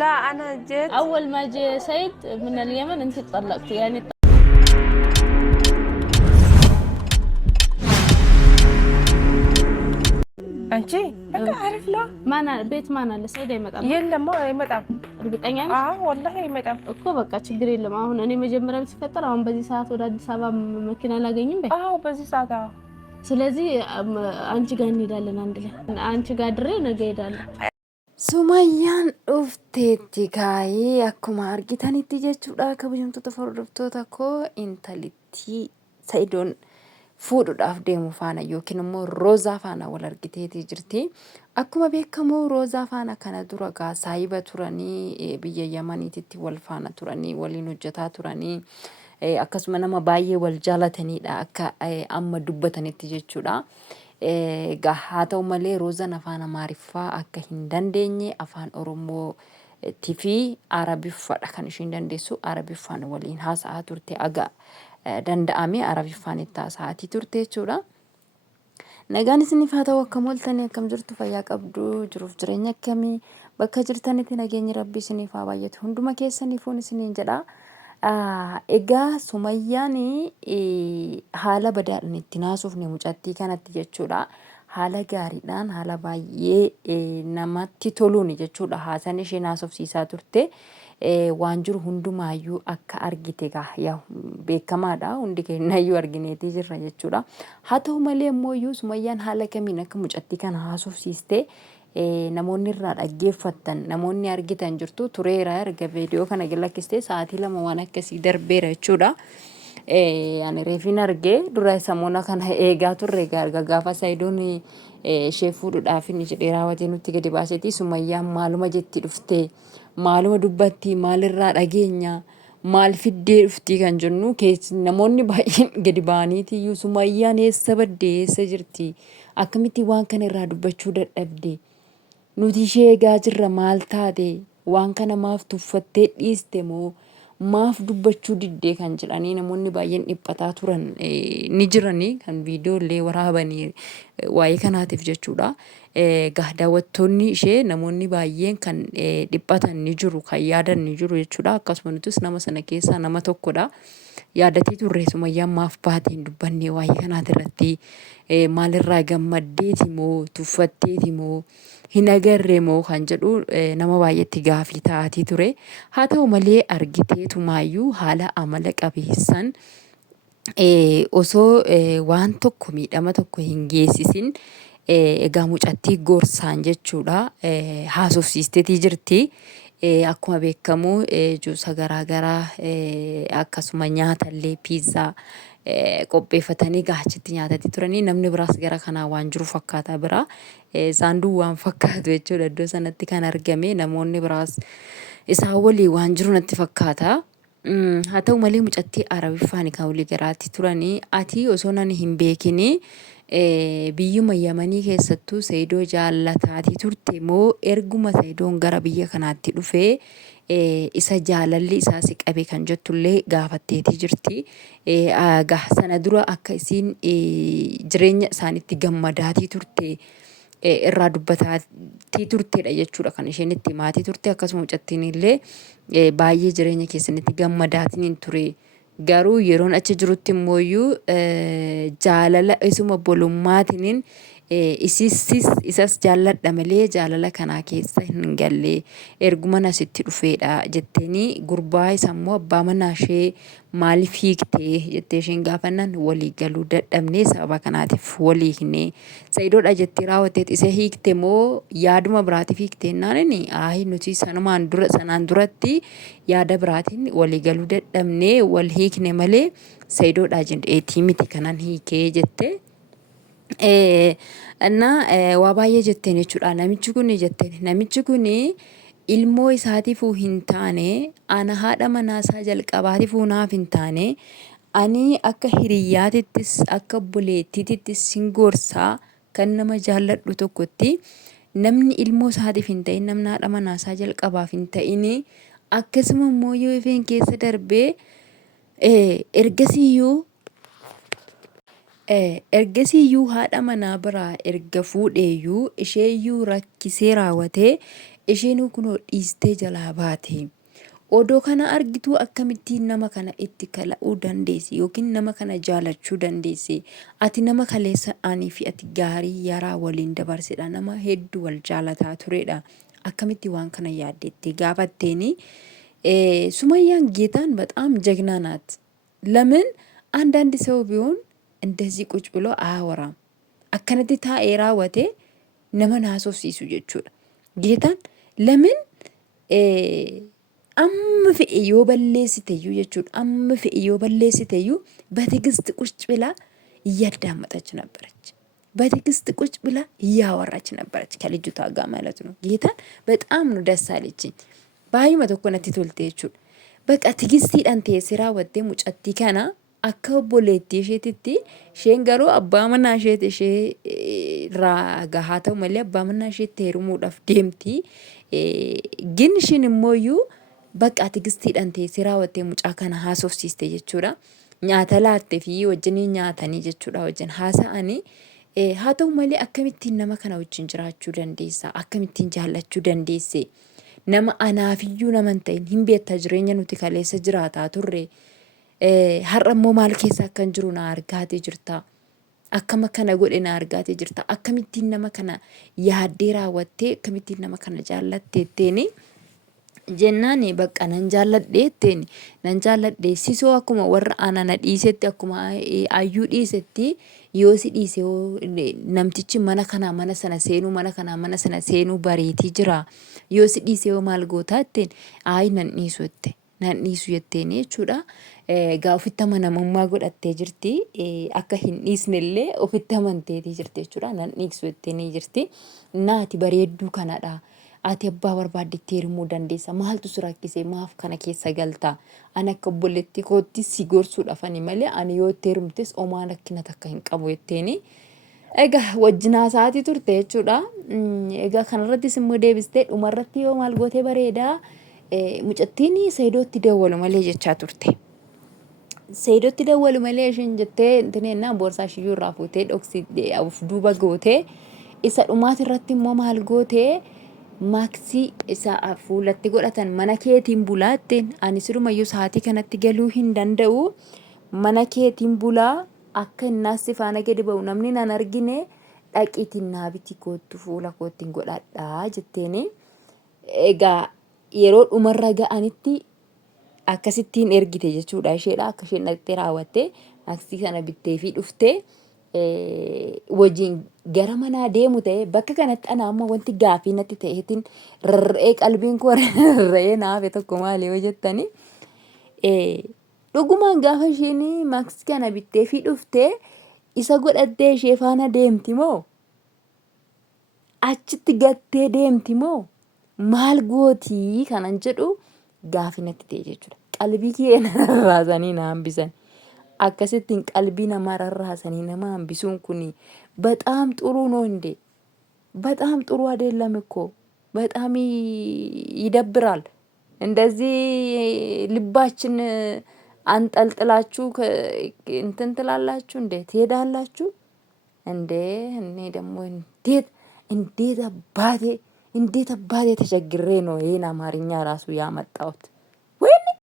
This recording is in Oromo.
لا أنا جيت أول ما جي سيد من اليمن أنت طلقتي يعني. أنتي لك أعرف له ما أنا بيت ما أنا لسيد يمطعم يلا ما يمطعم እርግጠኛ ነሽ? والله يمطعم እኮ በቃ ችግር የለም። አሁን እኔ መጀመሪያ ሲፈጠር አሁን በዚህ ሰዓት ወደ አዲስ አበባ መኪና አላገኝም በይ። በዚህ ሰዓት ስለዚህ አንቺ ጋር እንሄዳለን አንድ ላይ አንቺ ጋር ድሬ ነገ እሄዳለሁ። Sumayyaan dhufteetti kaayee akkuma argitanitti jechuudha kabajamtoota hordoftoota koo intalitti Sa'idoon fuudhuudhaaf deemu faana yookiin immoo Roozaa faana wal argiteetii jirti. Akkuma beekamu Roozaa faana kana dura saayiba turanii biyya Yamaniititti wal faana turanii waliin hojjetaa turanii akkasuma nama baay'ee wal jaalatanidha akka amma dubbatanitti jechuudha. Haa ta'u malee Roozaan afaan Amaariffaa akka hin dandeenye afaan Oromoo fi Arabiffaadha kan ishiin dandeessu. Arabiffaan waliin haasa'aa turte aga danda'ame Arabiffaan itti haasa'aatii turte jechuudha. Nagaan isiniif haa ta'u akkam ooltanii akkam jirtu fayyaa qabdu jiruuf jireenya akkamii bakka jirtanitti nageenyi Rabbii isiniif haa baay'atu hunduma keessaniifuun isiniin jedha. Egaa Sumayyaan haala badaadhaan itti naasuufne mucattii kanatti jechuudha. Haala gaariidhaan haala baay'ee namatti toluun jechuudha. Haasan ishee naasofsiisaa turte. Waan jiru hundumaayyuu akka argite beekamaadha. Hundi keenyayyuu argineetii jirra jechuudha. Haa ta'u malee immoo Sumayyaan haala kamiin akka mucattii kana haasofsiiste namoonni irraa dhaggeeffattan namoonni argitan jirtu tureera erga viidiyoo kana lakkistee sa'aatii 2 waan akkasii darbeera jechuudha. Ani reefin argee dura samoona kana eegaa turre gaafa Sa'idoon ishee fuudhuudhaaf inni jedhee raawwatee nutti gadi baaseeti. Sumayyaan maaluma jetti dhufte maaluma dubbatti maalirraa dhageenya maal fiddee dhufti kan jennu namoonni baay'een gadi ba'aniitiyyuu Sumayyaan eessa badde eessa jirti akkamitti waan kana irraa dubbachuu dadhabde nuti ishee eegaa jirra maal taate waan kana maaf tuffattee dhiiste moo maaf dubbachuu diddee kan jedhanii namoonni baay'een dhiphataa turan ni jiranii kan viidiyoo illee waraabanii waa'ee kanaatiif jechuudha. Daawwattoonni ishee namoonni baay'een kan dhiphatan ni jiru kan yaadan ni jiru jechuudha. Akkasuma nutis nama sana keessaa nama tokkodha. Yaadatii turre Sumayyaan maaf baatee hin dubbanne waa'ee kanaati irratti maalirraa gammaddeeti moo tuffatteeti moo hin agarre moo kan jedhu nama baay'eetti gaaffii ta'aatii ture. Haa ta'u malee argiteetumaayyuu haala amala qabeessan osoo waan tokko miidhama tokko hin geessisin egaa mucattii gorsaan jechuudha haasofsiisteetii jirti. Akkuma beekamu juusa garaagaraa akkasuma nyaatallee piizaa qopheeffatanii gaachitti nyaatatti turanii namni biraas gara kanaa waan jiru fakkaata bira isaan duwwaan fakkaatu jechuudha. Iddoo sanatti kan argame namoonni biraas isaan walii waan jiru natti fakkaata. Haa ta'u malee mucattii Arabiffaan kan walii garaatti turanii ati osoo nani hin beekini biyyuma Yamanii keessattuu Saidoo jaallataatii turte moo erguma Saidoon gara biyya kanaatti dhufee isa jaalalli isaa si qabe kan jettullee gaafatteetii jirti. Sana dura akka isiin jireenya isaanitti gammadaatii turte irraa dubbataatii turtedha jechuudha kan isheen itti himaatii turte. Akkasuma mucattiin illee baay'ee jireenya keessanitti gammadaatiin hin ture. Garuu yeroon achi jirutti immooyyuu jaalala isuma bolummaatiin isas jaalladha malee jaalala kanaa keessa hin galle erguma asitti dhufeedha jetteeni gurbaa isa immoo abbaa manaa ishee maaliif hiiktee jettee isheen gaafannaan walii galuu dadhabnee sababa kanaatiif walii hiikne Saidoodha jettee raawwatteet isa hiikte moo yaaduma biraatiif hiiktee naanini nuti sanaan duratti yaada biraatiin walii galuu dadhabnee wal hiikne malee Saidoodha jedheetii miti kanan hiikee jette. Waa baay'ee jetteen jechuudha. Namichi kun ilmoo isaatiifuu hin taane ana haadha manaasaa jalqabaatiifuu naaf hin taane ani akka hiriyyaatittis akka buleettittis sin gorsaa kan nama jaalladhu tokkotti namni ilmoo isaatiif hin ta'in namni haadha manaasaa jalqabaaf hin ta'in akkasuma immoo yoo ifeen keessa darbee ergasiiyyuu haadha manaa biraa erga fuudheeyyuu isheeyyuu rakkisee raawwatee isheen kunoo dhiistee jalaa baate. Odoo kana argituu akkamittiin nama kana itti kala'uu dandeessi yookiin nama kana jaalachuu dandeessi. Ati nama kaleessa ani fi ati gaarii yaraa waliin dabarsedha. Nama hedduu wal jaalataa turedha. Akkamitti waan kana yaaddetti gaafatteeni Sumayyaan ጌታን በጣም ጀግና ናት። ለምን አንዳንድ ሰው ቢሆን እንደዚህ ቁጭ ብሎ አያወራም። አከነቲ ታኤ ራወቴ ነመን ሀሶፍሲሱ ጀቹudha. ጌታን ለምን amma fe'e yoo balleessiteyyuu jechuudha. Amma fe'e yoo balleessiteyyuu በትዕግስት ቁጭ ብላ እያዳመጠች ነበረች። በትዕግስት ቁጭ ብላ እያወራች ነበረች ከልጅቷ ጋር ማለት ነው። ጌታን በጣም ነው ደስ አለችኝ። baay'uma tokko natti tolte jechuudha. Bakka tigistiidhaan teessee raawwattee mucattii kana akka obboleettii isheetitti isheen garuu abbaa manaa isheeti ishee irraa haa ta'u malee abbaa manaa isheetti heerumuudhaaf deemti. Gin ishiin immooyyuu bakka tigistiidhaan teessee raawwattee mucaa kana haasofsiiste jechuudha. Nyaata laattee fi wajjiniin nyaatanii jechuudha wajjin haasa'anii. Haa ta'u malee akkamittiin nama kana wajjin jiraachuu dandeessa? Akkamittiin jaallachuu dandeesse? Nama anaafiyyuu naman ta'in hin beektaa jireenya nuti kaleessa jiraataa turre. Har'a immoo maal keessa akkan jiru na argaatee jirta. Akkama kana godhe na argaatee jirta. Akkamittiin nama kana yaaddee raawwattee akkamittiin nama kana jaallatteetteeni jennaan bakka nan jaalladheetteeni nan jaalladhee sisoo akkuma warra ana na dhiisetti akkuma ayyuu dhiisetti yoo si dhiise namtichi mana kana mana sana seenuu mana kana mana sana seenuu bareetii jira. Yoo si dhiise maal gootaa jetteen ayi nan dhiisu jette nan dhiisu jetteeni jechuudha. Egaa ofitti amanamummaa godhattee jirti. Akka hin dhiisnellee ofitti amanteetii jirti jechuudha. Nan dhiisu jetteeni jirti. Naati bareedduu kanadha. Ati abbaa barbaaddetti heerumuu dandeessa. Maaltu si rakkisee maaf kana keessa galtaa? Ani akka obboleettii kootti si gorsuudhaaf ani malee ani yoo itti heerumtes omaan rakkina takka hin qabu jetteeni. Egaa wajjin haasa'aa turte jechuudha. Egaa kanarrattis immoo deebistee dhumarratti yoo maal gootee bareedaa mucattiin Saayidootti dawwalu malee jechaa turte. Saayidootti dawwalu malee isheen jettee intineennaa boorsaa ishiyyuu irraa fuutee dhoksitee of duuba gootee isa dhumaatirratti immoo maal gootee maaksii isa fuulatti godhatan mana keetiin bulaatteen ani sirumayyuu sa'aatii kanatti galuu hin danda'u. Mana keetiin bulaa akka innaassi faana gadi ba'u namni nan argine dhaqiitiin naabiti koottu fuula koottiin godhadhaa jetteeni. Egaa yeroo dhumarra ga'anitti akkasittiin ergite jechuudha isheedha. Akka isheen dhaqxee raawwattee maaksii sana bittee fi dhuftee wajjin gara manaa deemu ta'e bakka kanatti ana amma wanti gaaffii natti ta'eetiin rarra'ee qalbiin koo rarra'ee naafe tokko maali yoo jettani dhugumaan gaafa isheen maaksii kana bittee fi dhuftee isa godhattee ishee faana deemti moo achitti gattee deemti moo maal gootii kanan jedhu gaaffii natti ta'e jechuudha. Qalbii kee rarraasanii na hambisan. Akkasittiin qalbii namaa rarraasanii nama hambisuun kuni በጣም ጥሩ ነው እንዴ? በጣም ጥሩ አይደለም እኮ በጣም ይደብራል። እንደዚህ ልባችን አንጠልጥላችሁ እንትን ትላላችሁ እንዴ? ትሄዳላችሁ እንዴ? እኔ ደግሞ እንዴት አባቴ ተቸግሬ ነው ይሄን አማርኛ ራሱ ያመጣሁት።